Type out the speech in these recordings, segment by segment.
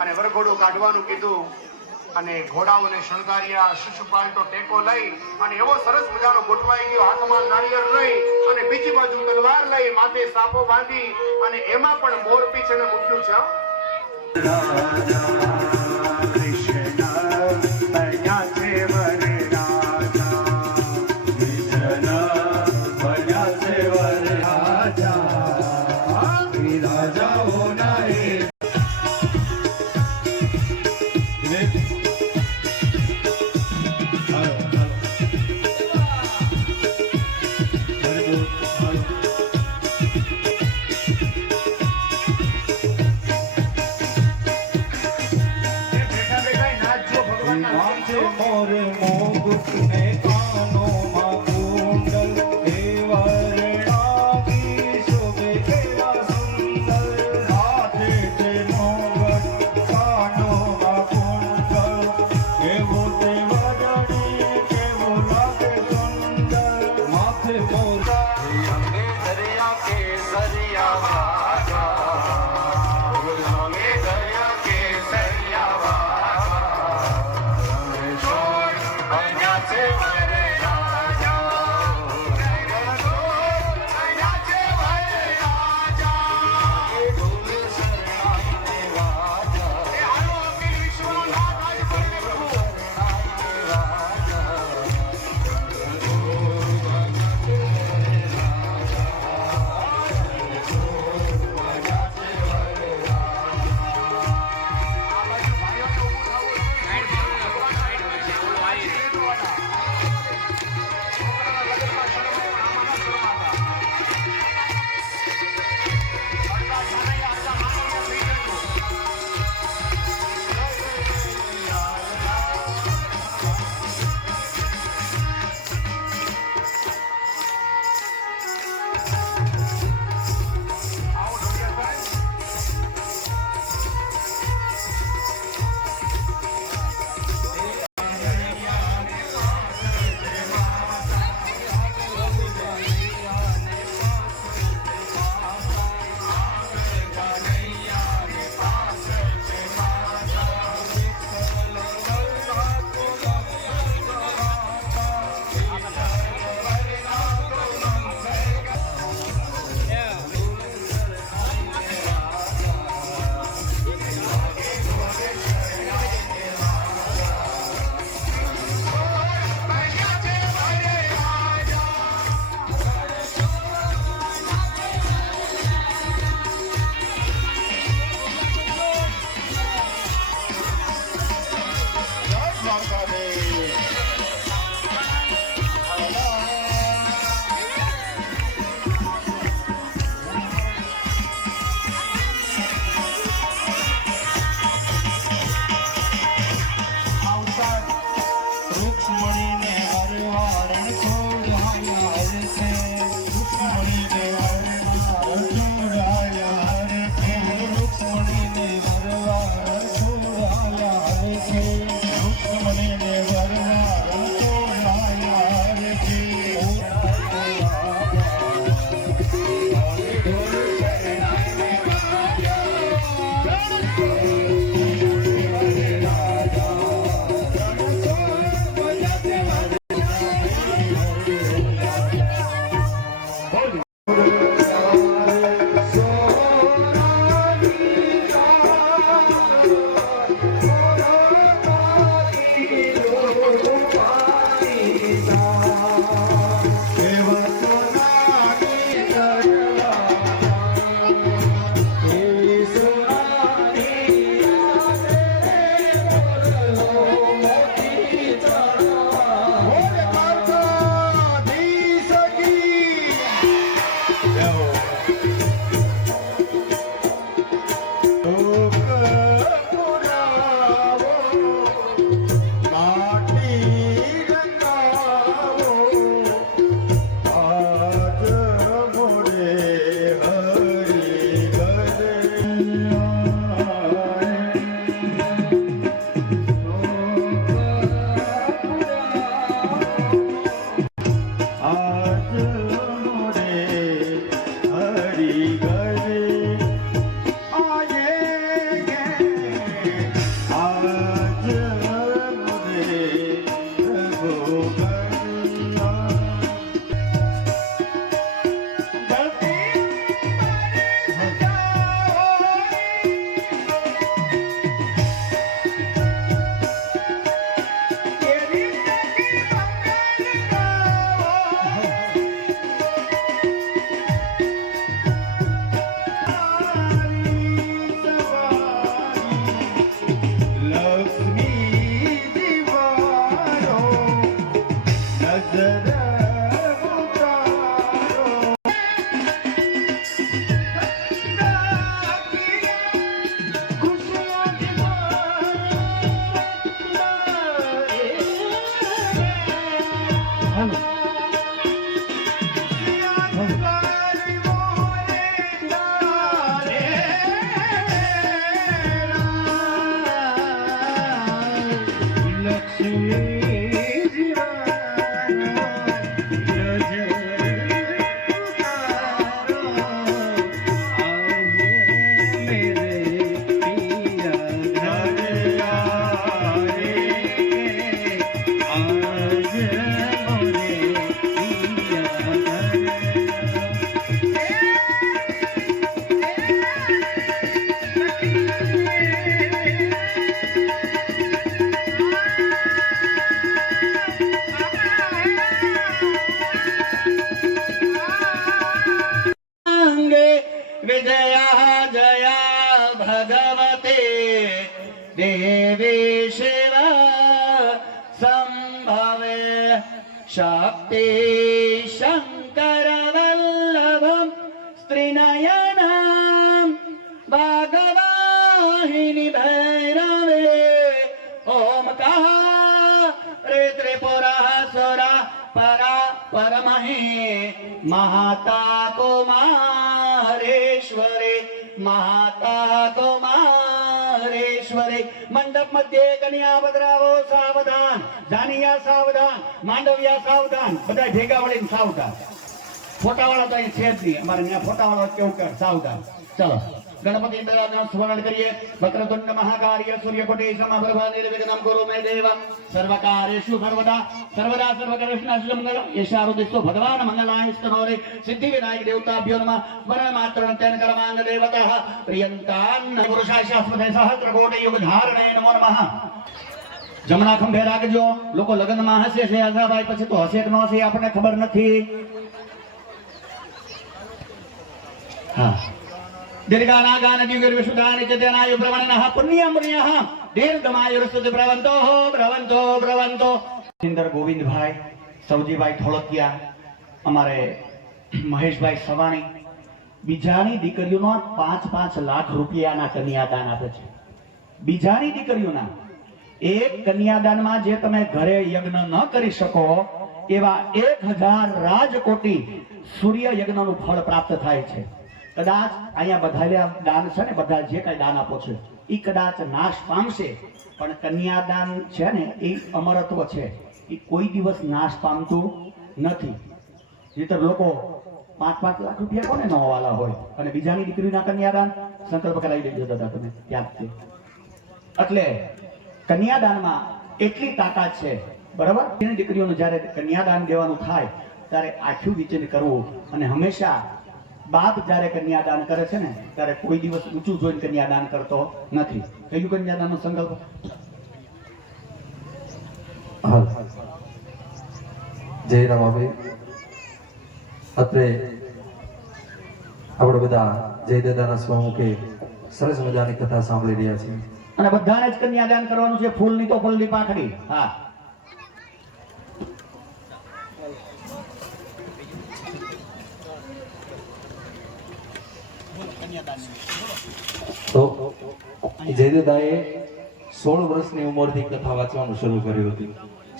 અને વરઘોડું કાઢવાનું કીધું અને ઘોડાઓને શણગાર્યા, શિશુપાલ તો ટેકો લઈ અને એવો સરસ મજાનો ગોઠવાઈ ગયો, હાથમાં નાળિયેર લઈ અને બીજી બાજુ તલવાર લઈ, માથે સાપો બાંધી અને એમાં પણ મોર પીછને મૂક્યું છે. विजया जया भगवते देवी शिव संभवे शक्ति शंकर वल्लभम स्त्रीनयनम भागवाहिनी भैरवे ओम कहा रे त्रिपुरा सुरा परा परमहे माता कुमारेश्वरे माता कुमारेश्वरे मंडप मध्य कन्या बदरावो सावधान जानिया सावधान मांडविया सावधान બધા ભેગા વળીને સાવધાન ફોટાવાળા તો અહીં છે જ નહીં અમારે ત્યાં ફોટાવાળો કેવું કર સાવધાન ચલો गणपति स्मरण करिए वक्रतुंड महाकार्य सूर्यकोटि समप्रभ निर्विघ्नं कुरु मे देव सर्वकार्येषु सर्वदा सर्वदा सर्वकर्मणि यशारुदिस्तो भगवान मंगलाय स्तनोरे सिद्धि विनायक देवताभ्यो नमः वरमात्रं तेन कर्मान् देवतः प्रियंतान् पुरुषाय शाश्वते सहस्रकोटि युग धारणे नमो नमः जमना खंभे રાખજો લોકો લગ્નમાં હસે છે આઝાભાઈ પછી તો હસે કે ન હસે આપણને ખબર નથી હા दीर्घानागान दिव्यविशुद्धानि चेतनायु प्रवणनः पुण्यमुनियः दीर्घमायुर्स्तुति प्रवन्तो प्रवन्तो प्रवन्तो इंदर गोविंद भाई सवजी भाई थोड़किया हमारे महेश भाई सवाणी बीजानी दीकरीओना 5-5 लाख रुपयाना कन्यादान आपे छे बीजानी दीकरीओना एक कन्यादान में जे तमे घरे यज्ञ न करी सको एवा 1000 राजकोटी सूर्य यज्ञ नु फल प्राप्त थाय छे कदाच अहींया बधाया दान छे ने बधा जे काई दान आपो छे ई कदाच नाश पामशे पण कन्यादान छे ने ई अमरत्व छे ई कोई दिवस नाश पामतुं नथी नहीतर लोको 5-5 लाख रुपया कोने न वाला होय अने बीजानी दीकरीना कन्यादान संकल्प करावी देजो दादा तमे त्यागથી એટલે કન્યાદાનમાં એટલી તાકાત છે બરાબર તેની દીકરીઓનું જ્યારે કન્યાદાન દેવાનું થાય ત્યારે આખું વિચાર કરવું અને હંમેશા बाप જ્યારે કન્યાદાન કરે છે ને ત્યારે કોઈ દિવસ ઊંચું જોઈને કન્યાદાન કરતો નથી કયું કન્યાદાનનો સંકલ્પ જય રામાભાઈ અત્રે આપણે બધા જય દાદાના સ્વમુખે સરસ મજાની કથા સાંભળી રહ્યા છીએ અને બધાને જ કન્યાદાન કરવાનું છે ફૂલની તો ફૂલની પાંખડી હા તો જયદાદાએ 16 વર્ષની ઉંમરથી કથા વાંચવાનું શરૂ કર્યું હતું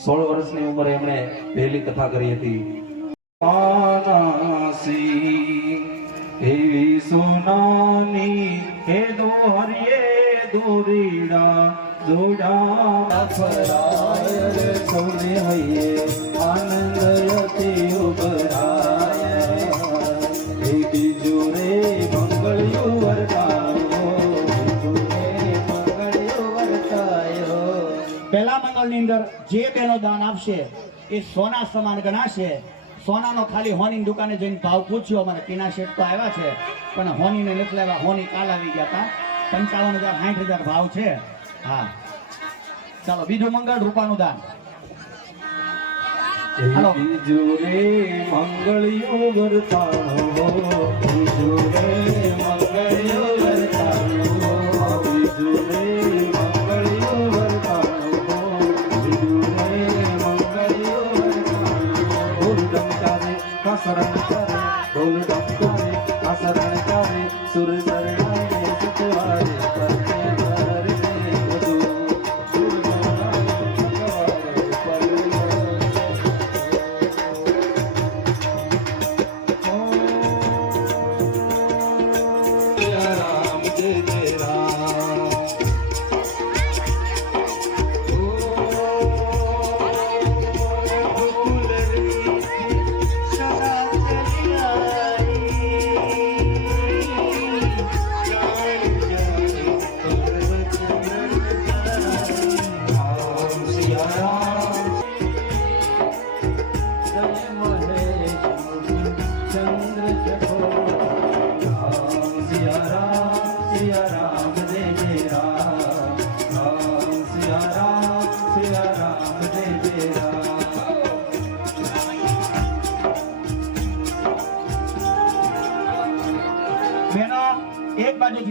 16 વર્ષની ઉંમરે એમણે પહેલી કથા કરી હતી આનાસી એવી સોનાની હે દોહરિયે દોરીડા જોડા ફરાય રે સોને હૈયે આનંદ યતી ઉબરાય હે બીજુરે મંગળ્યું પહેલા મંગળની અંદર જે બેનો દાન આપશે એ સોના સમાન ગણાશે સોનાનો ખાલી હોની દુકાને જઈને ભાવ પૂછ્યો અમારે ટીના શેઠ તો આવ્યા છે પણ હોનીને નથી લાવ્યા હોની કાલ આવી ગયા હતા 55,000 60,000 ભાવ છે હા ચાલો બીજું મંગળ રૂપાનું દાન હાલો બીજું રે મંગળ્યું વર્તાણો બીજું રે મંગળ્યું વર્તાણો બીજું રે મંગળ્યું વર્તાણો બીજું રે મંગળ્યું વર્તાણો ઢોલ ડમકારે કાસરણ કરે ઢોલ ડમકારે કાસરણ કરે સુર શરણાએ સતવારે કરતે ધરે વધુ સુર શરણાએ સતવારે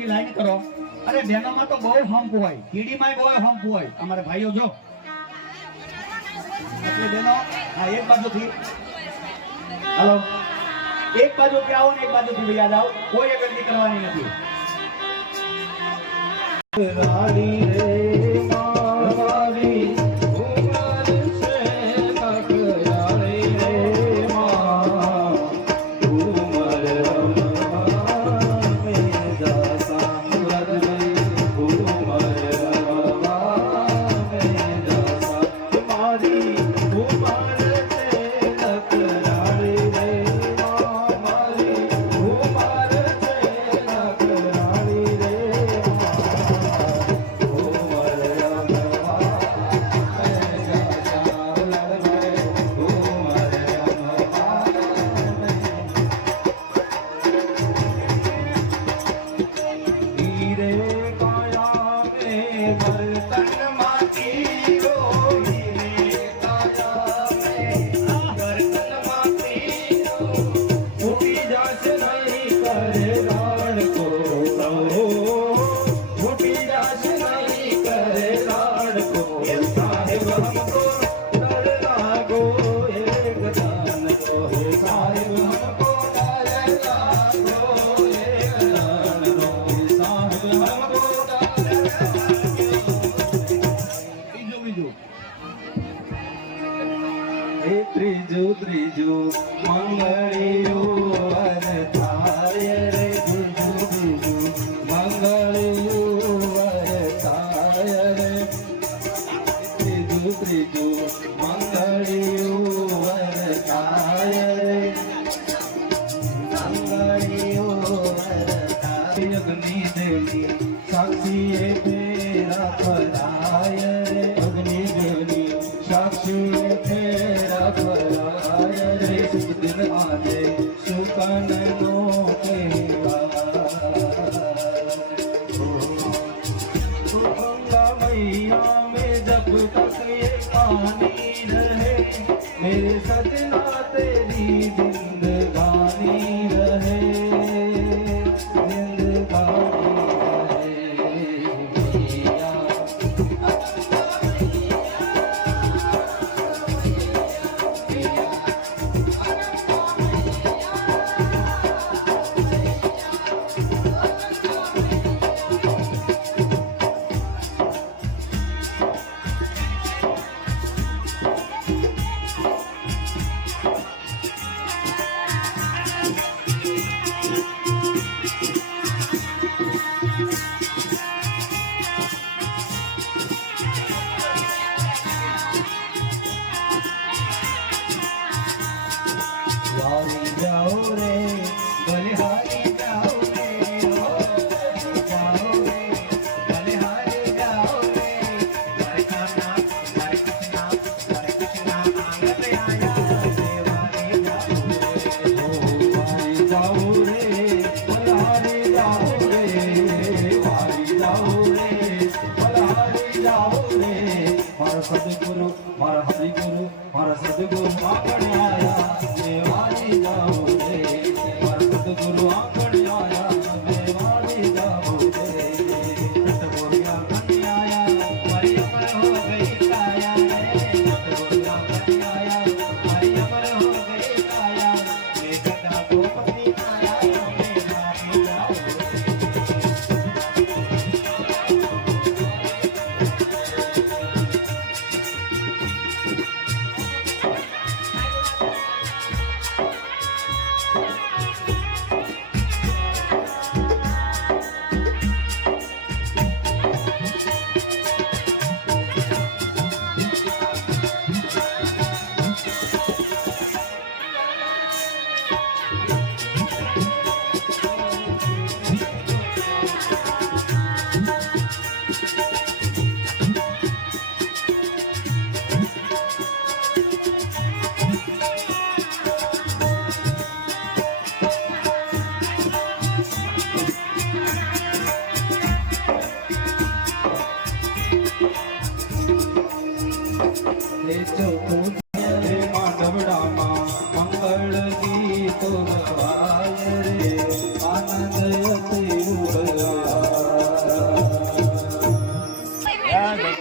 બધી લાઈન કરો. અરે બેનોમાં તો બહુ હંપ હોય, કીડીમાંય બહુ હંપ હોય. અમારા ભાઈઓ જો એટલે બેનો હા એક બાજુથી હાલો, એક બાજુથી આવો ને એક બાજુથી વૈયા જાઓ. કોઈ ગરદી કરવાની નથી. રાડી રે મારી ઉમર છે કકરાળી રે માં ઉમર રમવા મે દાસા લગઈ ઉમર રમવા મે દાસા મારી ઉમર છે કકરાળી રે માં મારી ઉમર છે કકરાળી રે ત્રીજું મંગળિયું વર થાય રે ત્રીજું મંગળિયું વર થાય રે ત્રીજું મંગળિયું વર થાય રે મંગળિયું વર થાય અગ્નિ દેવી સાક્ષીએ ફેરા ફરાય રે અગ્નિ દેવી સાક્ષીએ ફેરા ફરાય રે શુભ દિન આજે સુકન નો गंगा मैया में जब तक ये पानी रहे मेरे सजना तेरी जिंदगानी रहे जिंदगानी रहे वारी जाओ रे बलिहारी जाओ रे जाओ रे बलिहारी जाओ रे हरे कृष्णा आंगन आया देवानी जाओ रे बलिहारी जाओ रे वारी जाओ रे बलिहारी जाओ रे मारा सदगुरु मारा हरिगुरु मारा सदगुरु आंगन आया देवानी जाओ रे मारा सदगुरु आंगन आया देवानी जाओ रे सतगुरु आंगन आया हरि अमर हो गई काया रे सतगुरु आंगन आया हरि अमर हो गई काया रे जगा गोपति आया देवानी जाओ रे માંડવડામાં મંગળ ગીતો ગવાય રે આનંદ અતિ ઉભરાય આ